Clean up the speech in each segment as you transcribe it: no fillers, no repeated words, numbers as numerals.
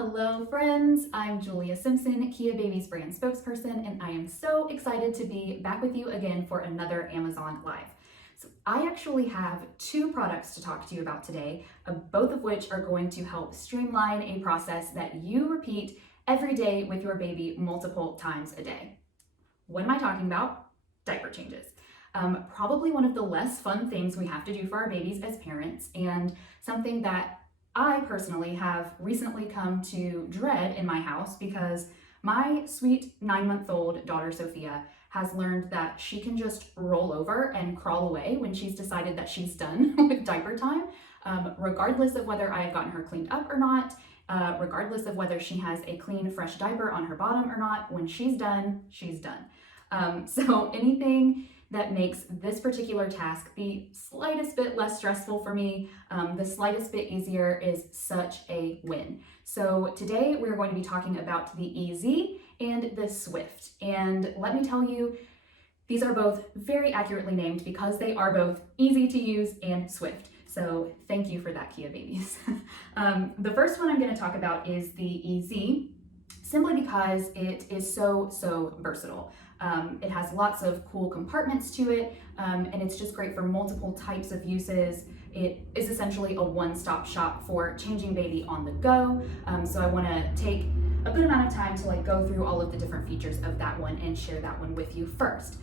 Hello friends, I'm Julia Simpson, KeaBabies brand spokesperson, and I am so excited to be back with you again for another Amazon Live. So I actually have two products to talk to you about today, both of which are going to help streamline a process that you repeat every day with your baby multiple times a day. What am I talking about? Diaper changes. Probably one of the less fun things we have to do for our babies as parents, and something that I personally have recently come to dread in my house because my sweet 9-month-old daughter Sophia has learned that she can just roll over and crawl away when she's decided that she's done with diaper time, regardless of whether I have gotten her cleaned up or not, regardless of whether she has a clean, fresh diaper on her bottom or not. When she's done, she's done. So anything that makes this particular task the slightest bit less stressful for me, the slightest bit easier is such a win. So today we're going to be talking about the Easy and the Swift. And let me tell you, these are both very accurately named because they are both easy to use and swift. So thank you for that, KeaBabies. The first one I'm going to talk about is the Easy, simply because it is so versatile. It has lots of cool compartments to it, and it's just great for multiple types of uses. It is essentially a one-stop shop for changing baby on the go. So I want to take a good amount of time to go through all of the different features of that one and share that one with you first.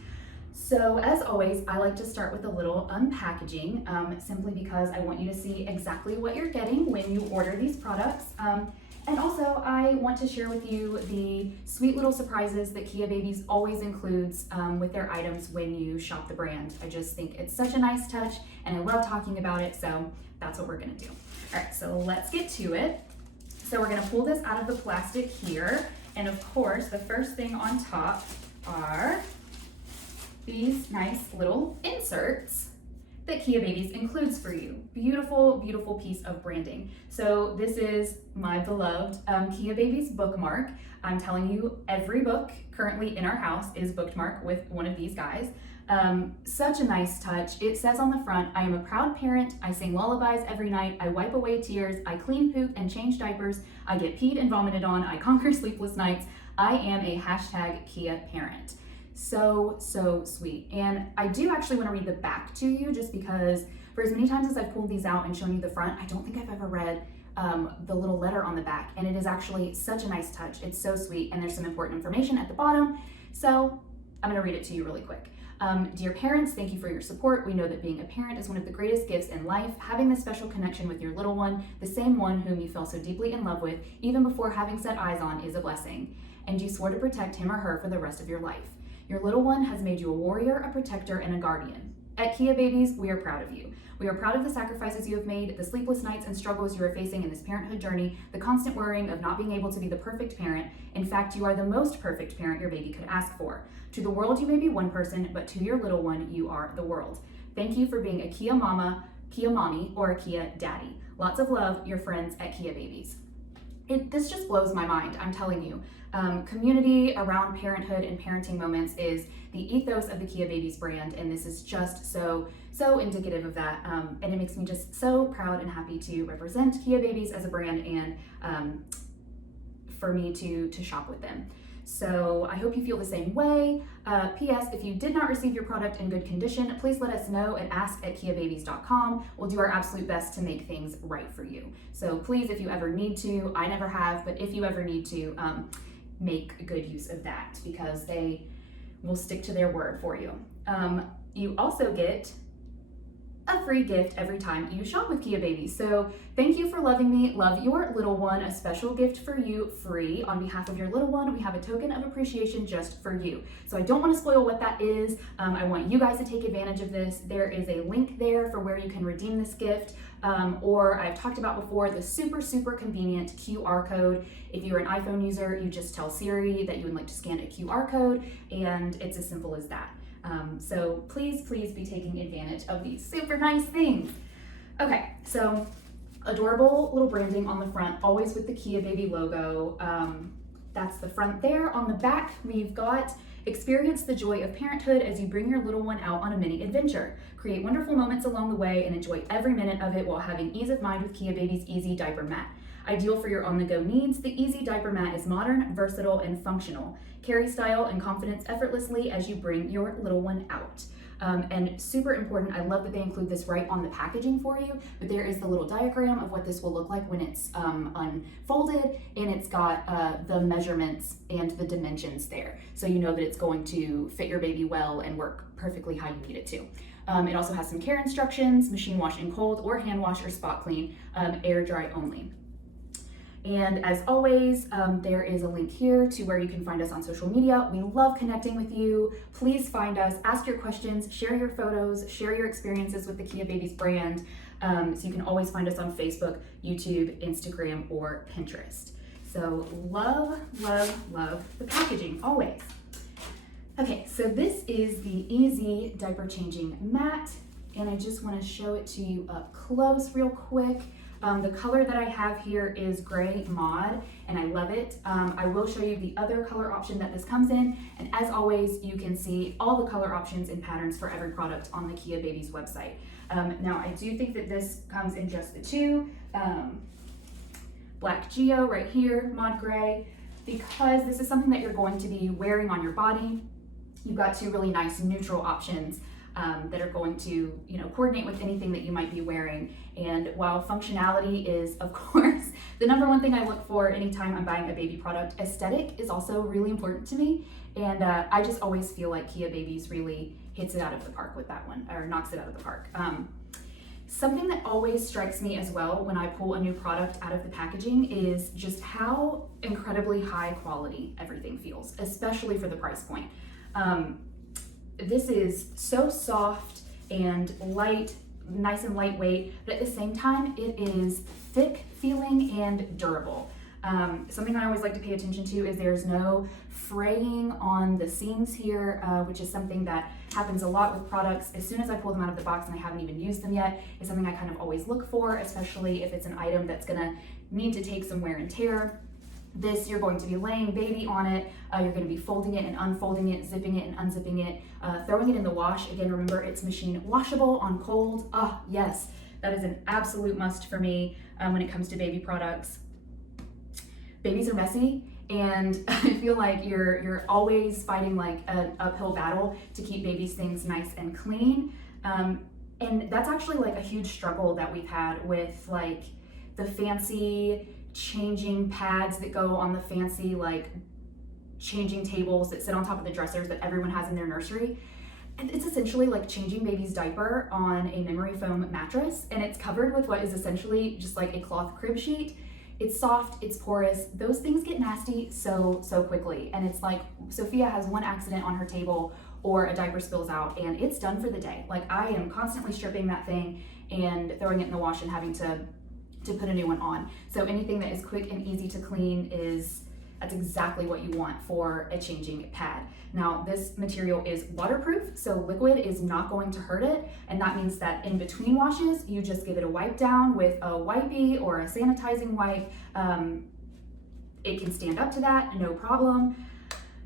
So as always, I like to start with a little unpackaging, simply because I want you to see exactly what you're getting when you order these products. And also, I want to share with you the sweet little surprises that KeaBabies always includes with their items when you shop the brand. I just think it's such a nice touch, and I love talking about it, so that's what we're gonna do. All right, so let's get to it. So we're gonna pull this out of the plastic here, and of course, the first thing on top are these nice little inserts that KeaBabies includes for you. Beautiful, beautiful piece of branding. So this is my beloved KeaBabies bookmark. I'm telling you, every book currently in our house is bookmarked with one of these guys. Such a nice touch. It says on the front, I am a proud parent. I sing lullabies every night. I wipe away tears. I clean poop and change diapers. I get peed and vomited on. I conquer sleepless nights. I am a #Kia parent. So sweet. And I do actually want to read the back to you, just because for as many times as I've pulled these out and shown you the front, I don't think I've ever read the little letter on the back, and it is actually such a nice touch. It's so sweet, and there's some important information at the bottom, so I'm going to read it to you really quick. Dear parents, thank you for your support. We know that being a parent is one of the greatest gifts in life. Having this special connection with your little one, the same one whom you fell so deeply in love with, even before having set eyes on, is a blessing, and you swore to protect him or her for the rest of your life. Your little one has made you a warrior, a protector, and a guardian. At KeaBabies, we are proud of you. We are proud of the sacrifices you have made, the sleepless nights and struggles you are facing in this parenthood journey, the constant worrying of not being able to be the perfect parent. In fact, you are the most perfect parent your baby could ask for. To the world, you may be one person, but to your little one, you are the world. Thank you for being a Kia mama, Kia mommy, or a Kia daddy. Lots of love, your friends at KeaBabies. This just blows my mind, I'm telling you. Community around parenthood and parenting moments is the ethos of the KeaBabies brand, and this is just so indicative of that. And it makes me just so proud and happy to represent KeaBabies as a brand, and for me to shop with them. So I hope you feel the same way. P.S. If you did not receive your product in good condition, please let us know at ask@KeaBabies.com. We'll do our absolute best to make things right for you. So please, if you ever need to, I never have, but if you ever need to, make good use of that, because they will stick to their word for you. You also get a free gift every time you shop with KeaBabies. So thank you for loving me. Love your little one. A special gift for you, free. On behalf of your little one, we have a token of appreciation just for you. So I don't want to spoil what that is. I want you guys to take advantage of this. There is a link there for where you can redeem this gift. Or I've talked about before, the super convenient QR code. If you're an iPhone user, you just tell Siri that you would like to scan a QR code, and it's as simple as that. So please be taking advantage of these super nice things. Okay, so adorable little branding on the front, always with the KeaBaby logo. That's the front there. On the back, we've got experience the joy of parenthood as you bring your little one out on a mini adventure. Create wonderful moments along the way and enjoy every minute of it while having ease of mind with KeaBabies Easy Diaper Mat. Ideal for your on-the-go needs, the Easy Diaper Mat is modern, versatile, and functional. Carry style and confidence effortlessly as you bring your little one out. And super important, I love that they include this right on the packaging for you, but there is the little diagram of what this will look like when it's unfolded, and it's got the measurements and the dimensions there. So you know that it's going to fit your baby well and work perfectly how you need it to. It also has some care instructions, machine wash in cold or hand wash or spot clean, air dry only. And as always, there is a link here to where you can find us on social media. We love connecting with you. Please find us, ask your questions, share your photos, share your experiences with the KeaBabies brand. So you can always find us on Facebook, YouTube, Instagram, or Pinterest. So love, love, love the packaging, always. Okay, so this is the Easy Diaper Changing Mat, and I just want to show it to you up close real quick. The color that I have here is gray mod, and I love it. I will show you the other color option that this comes in, and as always, you can see all the color options and patterns for every product on the KeaBabies website. Now, I do think that this comes in just the two, black Geo right here, mod gray, because this is something that you're going to be wearing on your body. You've got two really nice neutral options that are going to, coordinate with anything that you might be wearing. And while functionality is, of course, the number one thing I look for anytime I'm buying a baby product, aesthetic is also really important to me. And I just always feel like KeaBabies really hits it out of the park with that one, or knocks it out of the park. Something that always strikes me as well when I pull a new product out of the packaging is just how incredibly high quality everything feels, especially for the price point. This is so soft and light, nice and lightweight, but at the same time, it is thick feeling and durable. Something I always like to pay attention to is there's no fraying on the seams here, which is something that happens a lot with products. As soon as I pull them out of the box and I haven't even used them yet, it's something I kind of always look for, especially if it's an item that's gonna need to take some wear and tear. This, you're going to be laying baby on it, you're going to be folding it and unfolding it, zipping it and unzipping it, throwing it in the wash. Again, remember, it's machine washable on cold. Ah, yes, that is an absolute must for me when it comes to baby products. Babies are messy, and I feel like you're always fighting like an uphill battle to keep babies' things nice and clean. And that's actually like a huge struggle that we've had with like the fancy changing pads that go on the fancy like changing tables that sit on top of the dressers that everyone has in their nursery. And it's essentially like changing baby's diaper on a memory foam mattress, and it's covered with what is essentially just like a cloth crib sheet. It's soft, it's porous, those things get nasty so quickly. And it's like Sophia has one accident on her table or a diaper spills out and it's done for the day. Like I am constantly stripping that thing and throwing it in the wash and having to put a new one on. So anything that is quick and easy to clean that's exactly what you want for a changing pad. Now this material is waterproof, so liquid is not going to hurt it, and that means that in between washes, you just give it a wipe down with a wipey or a sanitizing wipe. It can stand up to that, no problem.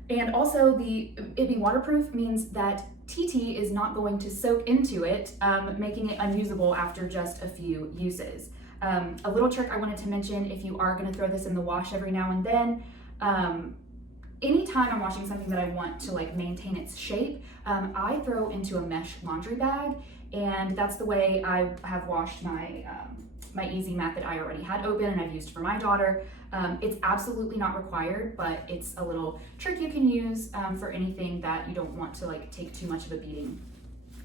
And also it being waterproof means that TT is not going to soak into it, making it unusable after just a few uses. A little trick I wanted to mention, if you are going to throw this in the wash every now and then, anytime I'm washing something that I want to like maintain its shape, I throw into a mesh laundry bag, and that's the way I have washed my my Easy Mat that I already had open and I've used for my daughter. It's absolutely not required, but it's a little trick you can use for anything that you don't want to like take too much of a beating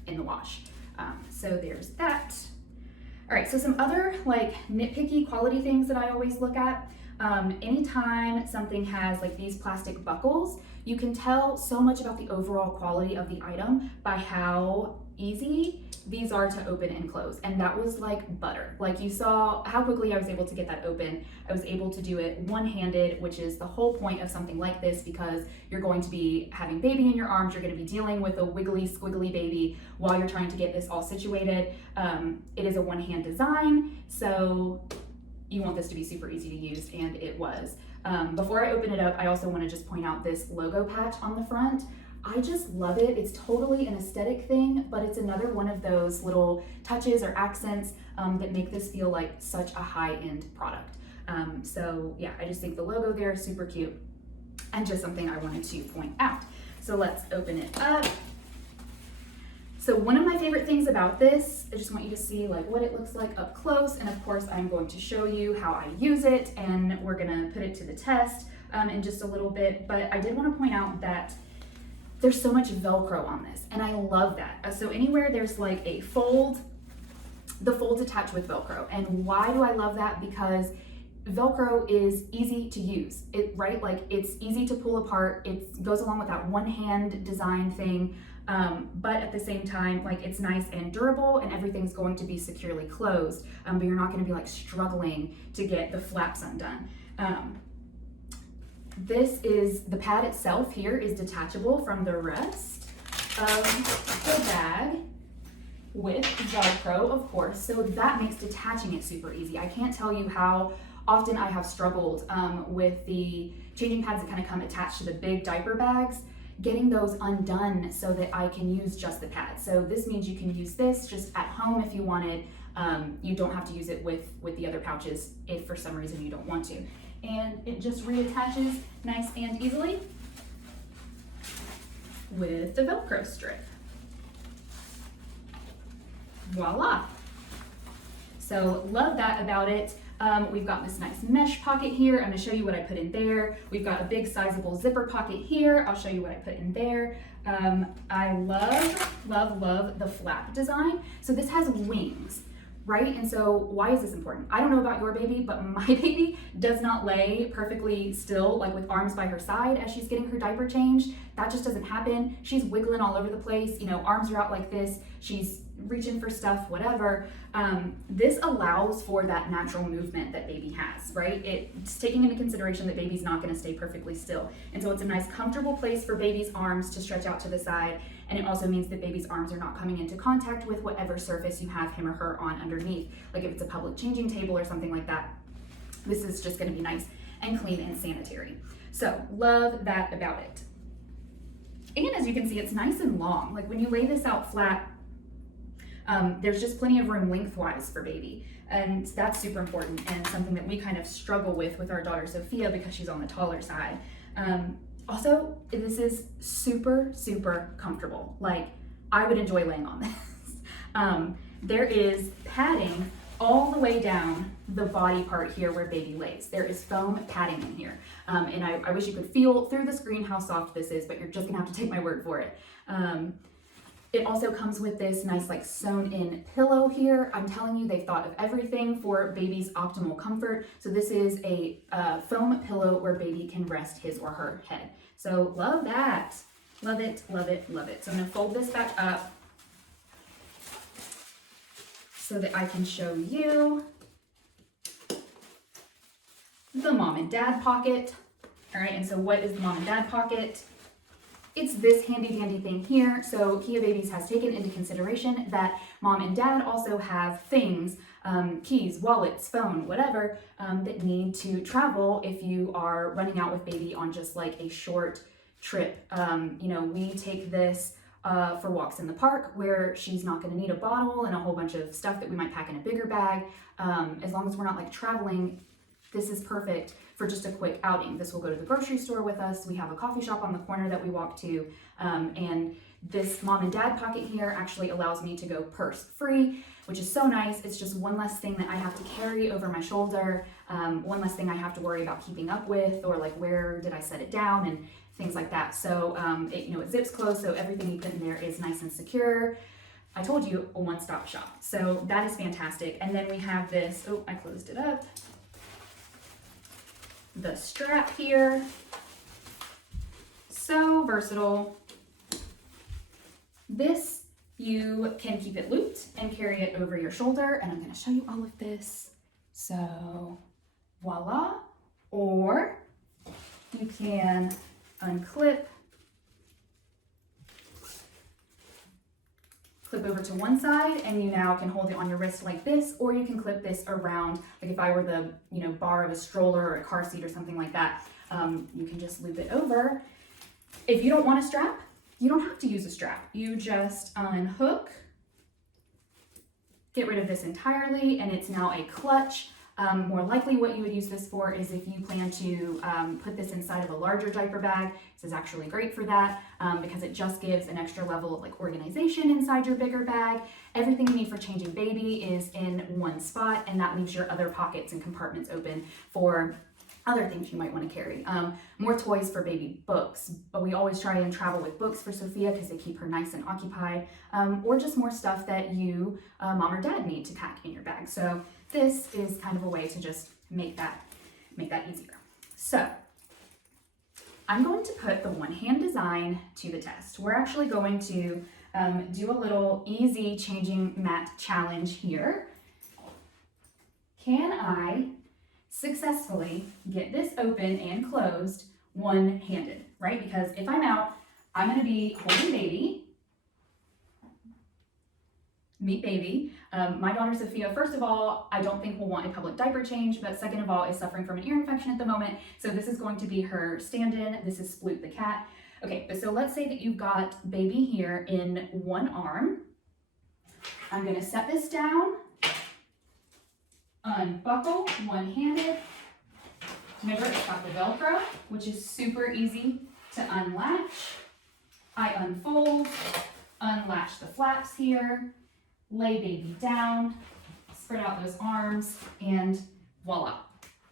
in the wash. So there's that. All right, so some other like nitpicky quality things that I always look at. Anytime something has like these plastic buckles, you can tell so much about the overall quality of the item by how easy these are to open and close. And that was like butter. Like you saw how quickly I was able to get that open. I was able to do it one-handed, which is the whole point of something like this, because you're going to be having baby in your arms, you're going to be dealing with a wiggly, squiggly baby while you're trying to get this all situated. It is a one-hand design, so you want this to be super easy to use, and it was. Before I open it up, I also want to just point out this logo patch on the front. I just love it. It's totally an aesthetic thing, but it's another one of those little touches or accents that make this feel like such a high-end product. So yeah, I just think the logo there is super cute and just something I wanted to point out. So let's open it up. So one of my favorite things about this, I just want you to see like what it looks like up close. And of course, I'm going to show you how I use it, and we're gonna put it to the test in just a little bit. But I did want to point out that there's so much Velcro on this, and I love that. So anywhere there's like a fold, the fold's attached with Velcro. And why do I love that? Because Velcro is easy to use, right? Like it's easy to pull apart. It goes along with that one hand design thing. But at the same time, like it's nice and durable, and everything's going to be securely closed, but you're not going to be like struggling to get the flaps undone. The pad itself here is detachable from the rest of the bag with Velcro, of course, so that makes detaching it super easy. I can't tell you how often I have struggled with the changing pads that kind of come attached to the big diaper bags, getting those undone so that I can use just the pad. So this means you can use this just at home if you wanted. You don't have to use it with the other pouches if for some reason you don't want to. And it just reattaches nice and easily with the Velcro strip. Voila. So love that about it. We've got this nice mesh pocket here. I'm gonna show you what I put in there. We've got a big sizable zipper pocket here. I'll show you what I put in there. I love the flap design. So this has wings, right? And so why is this important? I don't know about your baby, but my baby does not lay perfectly still, like with arms by her side as she's getting her diaper changed. That just doesn't happen. She's wiggling all over the place, you know, arms are out like this. She's reaching for stuff, whatever. This allows for that natural movement that baby has, right? It's taking into consideration that baby's not gonna stay perfectly still. And so it's a nice comfortable place for baby's arms to stretch out to the side. And it also means that baby's arms are not coming into contact with whatever surface you have him or her on underneath. Like if it's a public changing table or something like that, this is just gonna be nice and clean and sanitary. So love that about it. And as you can see, it's nice and long. Like when you lay this out flat, there's just plenty of room lengthwise for baby. And that's super important and something that we kind of struggle with our daughter Sophia because she's on the taller side. Also, this is super, super comfortable. Like I would enjoy laying on this. There is padding all the way down the body part here where baby lays. There is foam padding in here. And I wish you could feel through the screen how soft this is, but you're just gonna have to take my word for it. It also comes with this nice like sewn in pillow here. I'm telling you, they've thought of everything for baby's optimal comfort. So this is a foam pillow where baby can rest his or her head. So love that. Love it, love it, love it. So I'm gonna fold this back up so that I can show you the mom and dad pocket. All right, and so what is the mom and dad pocket? It's this handy dandy thing here. So KeaBabies has taken into consideration that mom and dad also have things, keys, wallets, phone, whatever, that need to travel if you are running out with baby on just like a short trip. You know, we take this for walks in the park where she's not gonna need a bottle and a whole bunch of stuff that we might pack in a bigger bag. As long as we're not like traveling, this is perfect for just a quick outing. This will go to the grocery store with us. We have a coffee shop on the corner that we walk to. And this mom and dad pocket here actually allows me to go purse free, which is so nice. It's just one less thing that I have to carry over my shoulder. One less thing I have to worry about keeping up with, or like where did I set it down and things like that. So it zips closed, so everything you put in there is nice and secure. I told you, a one-stop shop. So that is fantastic. And then we have this, oh, I closed it up. The strap here, so versatile. This, you can keep it looped and carry it over your shoulder, and I'm gonna show you all of this. So voila, or you can unclip, clip over to one side, and you now can hold it on your wrist like this, or you can clip this around, like if I were the bar of a stroller or a car seat or something like that, you can just loop it over. If you don't want a strap, you don't have to use a strap. You just unhook, get rid of this entirely, and it's now a clutch More likely what you would use this for is if you plan to put this inside of a larger diaper bag. This is actually great for that because it just gives an extra level of like organization inside your bigger bag. Everything you need for changing baby is in one spot, and that leaves your other pockets and compartments open for other things you might want to carry. More toys for baby, books, but we always try and travel with books for Sophia because they keep her nice and occupied, or just more stuff that you, mom or dad, need to pack in your bag. So this is kind of a way to just make that easier. So I'm going to put the one-hand design to the test. We're actually going to do a little easy changing mat challenge here. Can I successfully get this open and closed one-handed, right? Because if I'm out, I'm going to be holding baby. Meet baby. My daughter Sophia, first of all, I don't think will want a public diaper change, but second of all, is suffering from an ear infection at the moment. So this is going to be her stand-in. This is Sploot the cat. Okay, but so let's say that you've got baby here in one arm. I'm going to set this down, unbuckle one-handed. Remember, it's got the Velcro, which is super easy to unlatch. I unfold, unlatch the flaps here, lay baby down, spread out those arms, and voila.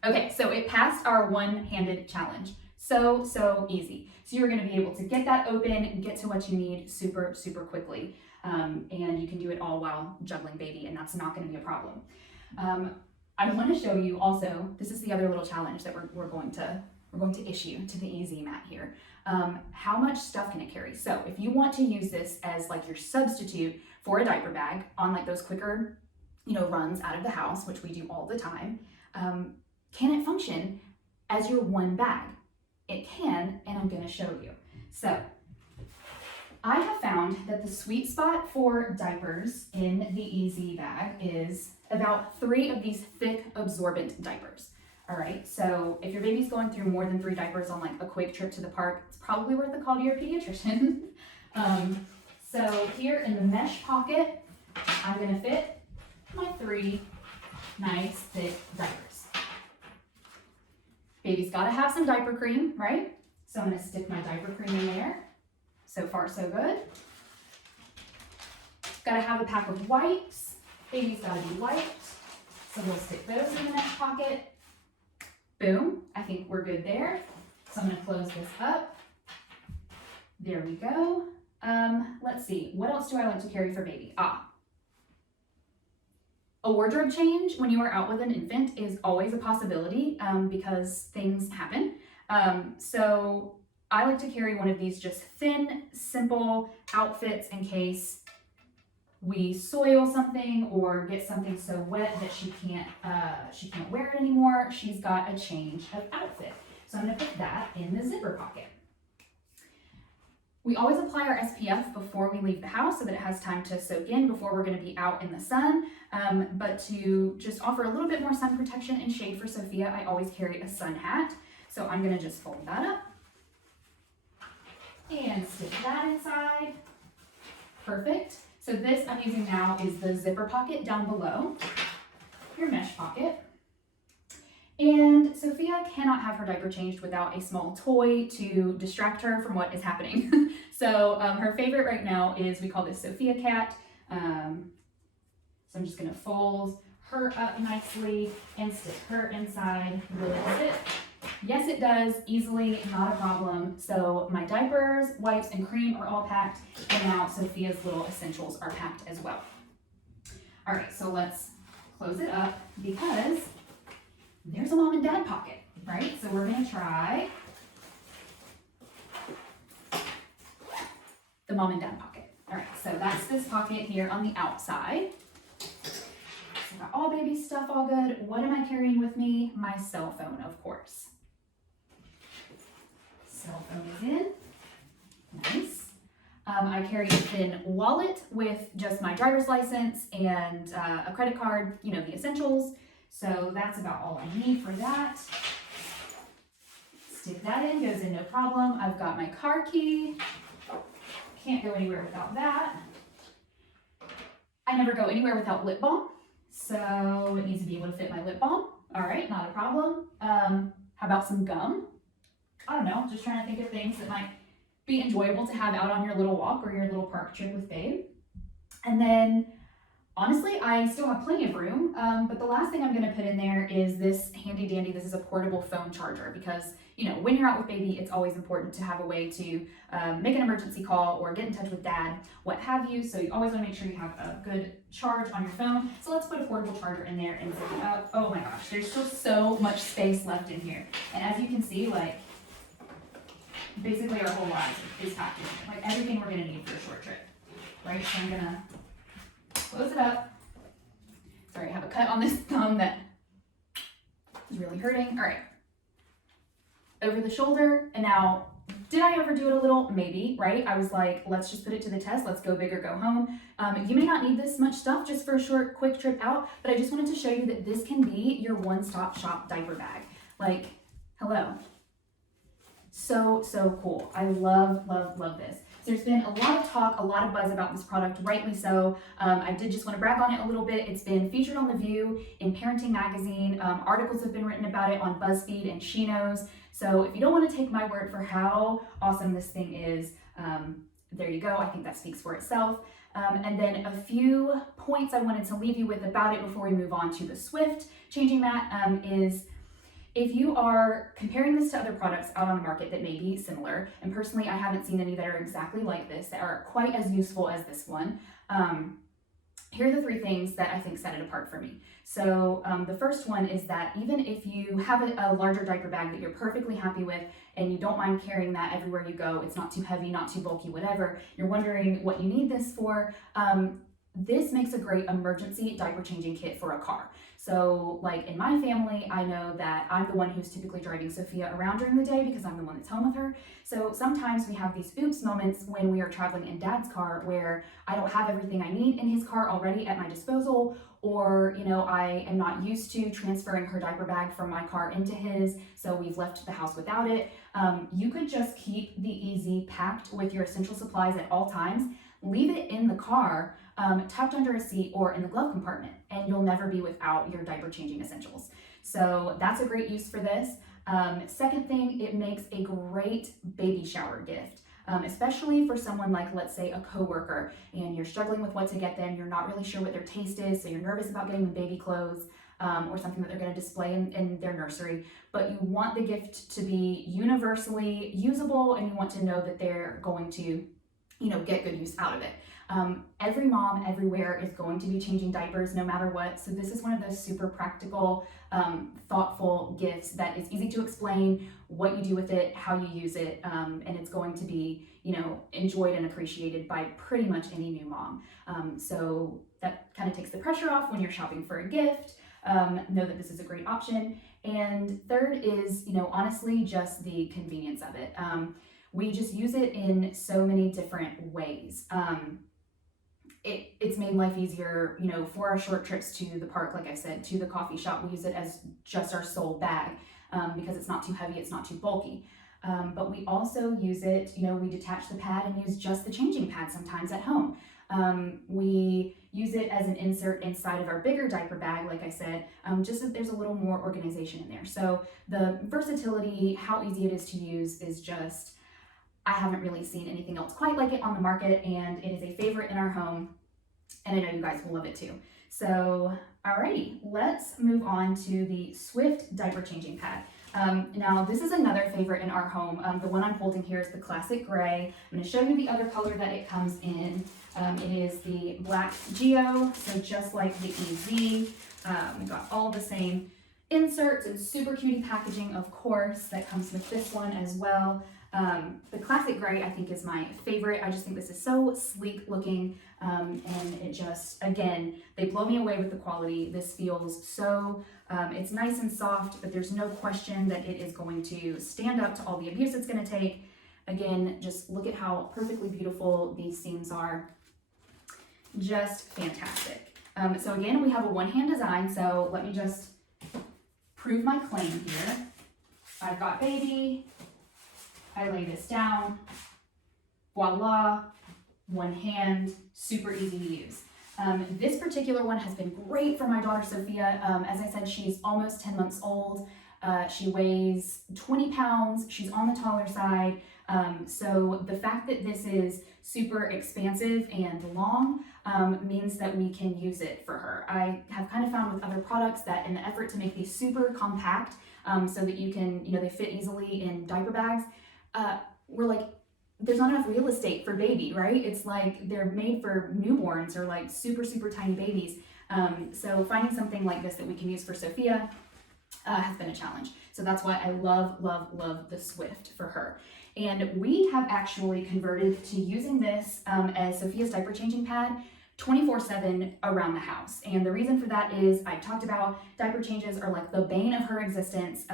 Okay, so it passed our one-handed challenge. So easy. So you're gonna be able to get that open and get to what you need super, super quickly. And you can do it all while juggling baby, and that's not gonna be a problem. I want to show you also, this is the other little challenge that we're going to issue to the Easy Mat here. How much stuff can it carry? So if you want to use this as like your substitute for a diaper bag on like those quicker, runs out of the house, which we do all the time, can it function as your one bag? It can, and I'm going to show you. So I have found that the sweet spot for diapers in the Easy bag is about 3 of these thick absorbent diapers. All right, so if your baby's going through more than 3 diapers on like a quick trip to the park, it's probably worth a call to your pediatrician. So here in the mesh pocket, I'm gonna fit my 3 nice thick diapers. Baby's gotta have some diaper cream, right? So I'm gonna stick my diaper cream in there. So far, so good. Gotta have a pack of wipes. Baby's gotta be wiped. So we'll stick those in the mesh pocket. Boom, I think we're good there. So I'm gonna close this up. There we go. Let's see, what else do I like to carry for baby? A wardrobe change when you are out with an infant is always a possibility because things happen. So I like to carry one of these just thin, simple outfits in case we soil something or get something so wet that she can't wear it anymore. She's got a change of outfit. So I'm gonna put that in the zipper pocket. We always apply our SPF before we leave the house so that it has time to soak in before we're gonna be out in the sun. But to just offer a little bit more sun protection and shade for Sophia, I always carry a sun hat. So I'm gonna just fold that up and stick that inside. Perfect. So this I'm using now is the zipper pocket down below, your mesh pocket. And Sophia cannot have her diaper changed without a small toy to distract her from what is happening. So her favorite right now is, we call this Sophia Cat. So I'm just gonna fold her up nicely and stick her inside. Will it fit? Yes, it does, easily, not a problem. So my diapers, wipes, and cream are all packed, and now Sophia's little essentials are packed as well. All right, so let's close it up because there's a mom and dad pocket, right? So we're gonna try the mom and dad pocket. All right, so that's this pocket here on the outside. So got all baby stuff all good. What am I carrying with me? My cell phone, of course. Cell phone is in. Nice. I carry a thin wallet with just my driver's license and a credit card, the essentials. So that's about all I need for that. Stick that in, goes in no problem. I've got my car key. Can't go anywhere without that. I never go anywhere without lip balm. So it needs to be able to fit my lip balm. All right, not a problem. How about some gum? I don't know, just trying to think of things that might be enjoyable to have out on your little walk or your little park trip with babe. And then honestly, I still have plenty of room, but the last thing I'm gonna put in there is this handy dandy. This is a portable phone charger because, you know, when you're out with baby, it's always important to have a way to make an emergency call or get in touch with dad, what have you. So you always wanna make sure you have a good charge on your phone. So let's put a portable charger in there and zip it up. Oh my gosh, there's still so much space left in here. And as you can see, like, basically our whole lives is packed in here. Like everything we're gonna need for a short trip, right? So I'm gonna close it up. Sorry, I have a cut on this thumb that is really hurting. All right. Over the shoulder. And now, did I ever do it a little? Maybe, right? I was like, let's just put it to the test. Let's go big or go home. You may not need this much stuff just for a short, quick trip out, but I just wanted to show you that this can be your one-stop shop diaper bag. Like, hello. So cool. I love, love, love this. So there's been a lot of talk, a lot of buzz about this product, rightly so. I did just want to brag on it a little bit. It's been featured on The View, in Parenting Magazine. Articles have been written about it on BuzzFeed and She Knows. So if you don't want to take my word for how awesome this thing is, there you go. I think that speaks for itself. And then a few points I wanted to leave you with about it before we move on to the Swift Changing Mat is, if you are comparing this to other products out on the market that may be similar, and personally I haven't seen any that are exactly like this, that are quite as useful as this one, here are the three things that I think set it apart for me. So the first one is that even if you have a larger diaper bag that you're perfectly happy with and you don't mind carrying that everywhere you go, it's not too heavy, not too bulky, whatever, you're wondering what you need this for, this makes a great emergency diaper changing kit for a car. So like in my family, I know that I'm the one who's typically driving Sophia around during the day because I'm the one that's home with her. So sometimes we have these oops moments when we are traveling in dad's car where I don't have everything I need in his car already at my disposal, or, you know, I am not used to transferring her diaper bag from my car into his, so we've left the house without it. You could just keep the Easy packed with your essential supplies at all times, leave it in the car, tucked under a seat or in the glove compartment, and you'll never be without your diaper changing essentials. So that's a great use for this. Second thing, it makes a great baby shower gift, especially for someone like, let's say, a coworker, and you're struggling with what to get them. You're not really sure what their taste is, so you're nervous about getting them baby clothes or something that they're going to display in their nursery, but you want the gift to be universally usable, and you want to know that they're going to, you know, get good use out of it. Every mom everywhere is going to be changing diapers no matter what. So this is one of those super practical, thoughtful gifts that is easy to explain what you do with it, how you use it, and it's going to be, you know, enjoyed and appreciated by pretty much any new mom. So that kind of takes the pressure off when you're shopping for a gift. Know that this is a great option. And third is, you know, honestly, just the convenience of it. We just use it in so many different ways. It's made life easier, you know, for our short trips to the park, like I said, to the coffee shop. We use it as just our sole bag because it's not too heavy, it's not too bulky. But we also use it, you know, we detach the pad and use just the changing pad sometimes at home. We use it as an insert inside of our bigger diaper bag, like I said, just so there's a little more organization in there. So the versatility, how easy it is to use is just, I haven't really seen anything else quite like it on the market, and it is a favorite in our home, and I know you guys will love it too. So, alrighty, let's move on to the Swift diaper changing pad. Now, this is another favorite in our home. The one I'm holding here is the classic gray. I'm going to show you the other color that it comes in. It is the black Geo, so just like the EZ. We got all the same inserts and super cutie packaging, of course, that comes with this one as well. The classic gray, I think, is my favorite. I just think this is so sleek looking, and it just, again, they blow me away with the quality. This feels so, it's nice and soft, but there's no question that it is going to stand up to all the abuse it's going to take. Again, just look at how perfectly beautiful these seams are. Just fantastic. So again, we have a one-hand design, so let me just prove my claim here. I've got baby. I lay this down, voila, one hand, super easy to use. This particular one has been great for my daughter Sophia. As I said, she's almost 10 months old. She weighs 20 pounds. She's on the taller side. So the fact that this is super expansive and long means that we can use it for her. I have kind of found with other products that in the effort to make these super compact so that you can, they fit easily in diaper bags, we're like, there's not enough real estate for baby, right? It's like they're made for newborns or like super, super tiny babies. So finding something like this that we can use for Sophia has been a challenge. So that's why I love, love, love the Swift for her. And we have actually converted to using this as Sophia's diaper changing pad 24/7 around the house. And the reason for that is I've talked about diaper changes are like the bane of her existence.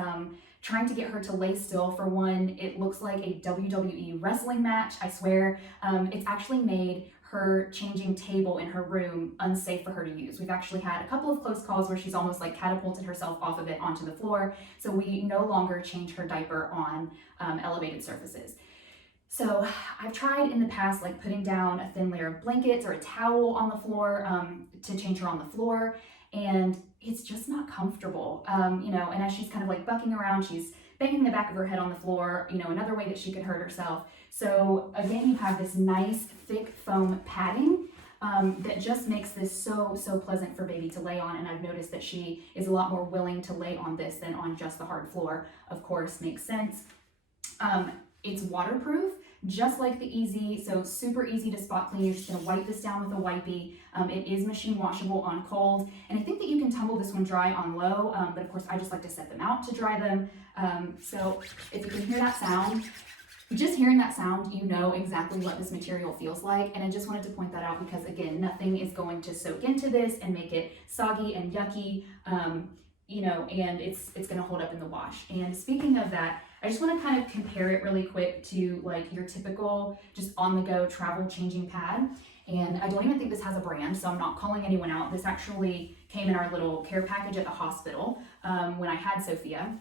Trying to get her to lay still, for one, it looks like a WWE wrestling match, I swear. It's actually made her changing table in her room unsafe for her to use. We've actually had a couple of close calls where she's almost like catapulted herself off of it onto the floor. So we no longer change her diaper on elevated surfaces. So I've tried in the past like putting down a thin layer of blankets or a towel on the floor to change her on the floor, and it's just not comfortable, and as she's kind of like bucking around, she's banging the back of her head on the floor, another way that she could hurt herself. So again, you have this nice thick foam padding that just makes this so, so pleasant for baby to lay on. And I've noticed that she is a lot more willing to lay on this than on just the hard floor. Of course, makes sense. It's waterproof, just like the Easy, so super easy to spot clean. You're just gonna wipe this down with a wipey. It is machine washable on cold, and I think that you can tumble this one dry on low, but of course I just like to set them out to dry them. So if you can hear that sound, just hearing that sound, you know exactly what this material feels like. And I just wanted to point that out because again, nothing is going to soak into this and make it soggy and yucky, and it's gonna hold up in the wash. And speaking of that, I just want to kind of compare it really quick to like your typical just on the go travel changing pad. And I don't even think this has a brand, so I'm not calling anyone out. This actually came in our little care package at the hospital when I had Sophia.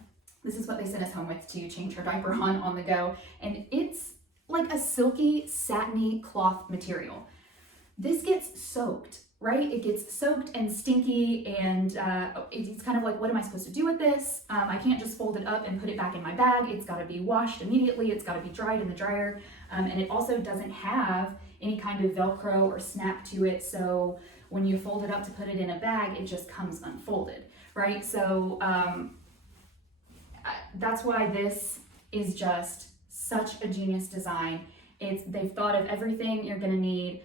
This is what they sent us home with to change her diaper on the go. And it's like a silky, satiny cloth material. This gets soaked, right? It gets soaked and stinky, and it's kind of like, what am I supposed to do with this? I can't just fold it up and put it back in my bag. It's got to be washed immediately. It's got to be dried in the dryer. And it also doesn't have any kind of Velcro or snap to it. So when you fold it up to put it in a bag, it just comes unfolded, right? So that's why this is just such a genius design. They've thought of everything you're going to need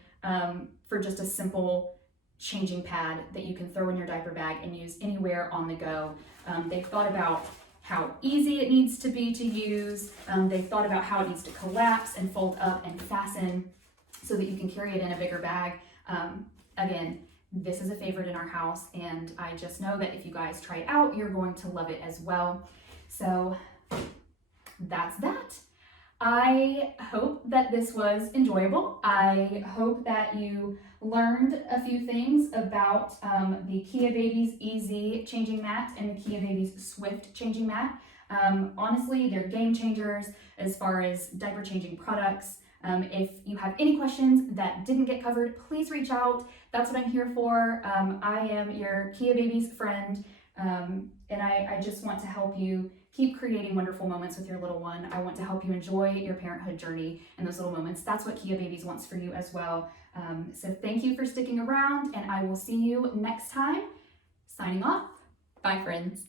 for just a simple changing pad that you can throw in your diaper bag and use anywhere on the go. They've thought about how easy it needs to be to use. They've thought about how it needs to collapse and fold up and fasten so that you can carry it in a bigger bag. Again, this is a favorite in our house, and I just know that if you guys try it out, you're going to love it as well. So that's that. I hope that this was enjoyable. I hope that you learned a few things about the KeaBabies Easy Changing Mat and the KeaBabies Swift Changing Mat. Honestly, they're game changers as far as diaper changing products. If you have any questions that didn't get covered, please reach out. That's what I'm here for. I am your KeaBabies friend, and I just want to help you keep creating wonderful moments with your little one. I want to help you enjoy your parenthood journey and those little moments. That's what KeaBabies wants for you as well. So thank you for sticking around, and I will see you next time. Signing off. Bye, friends.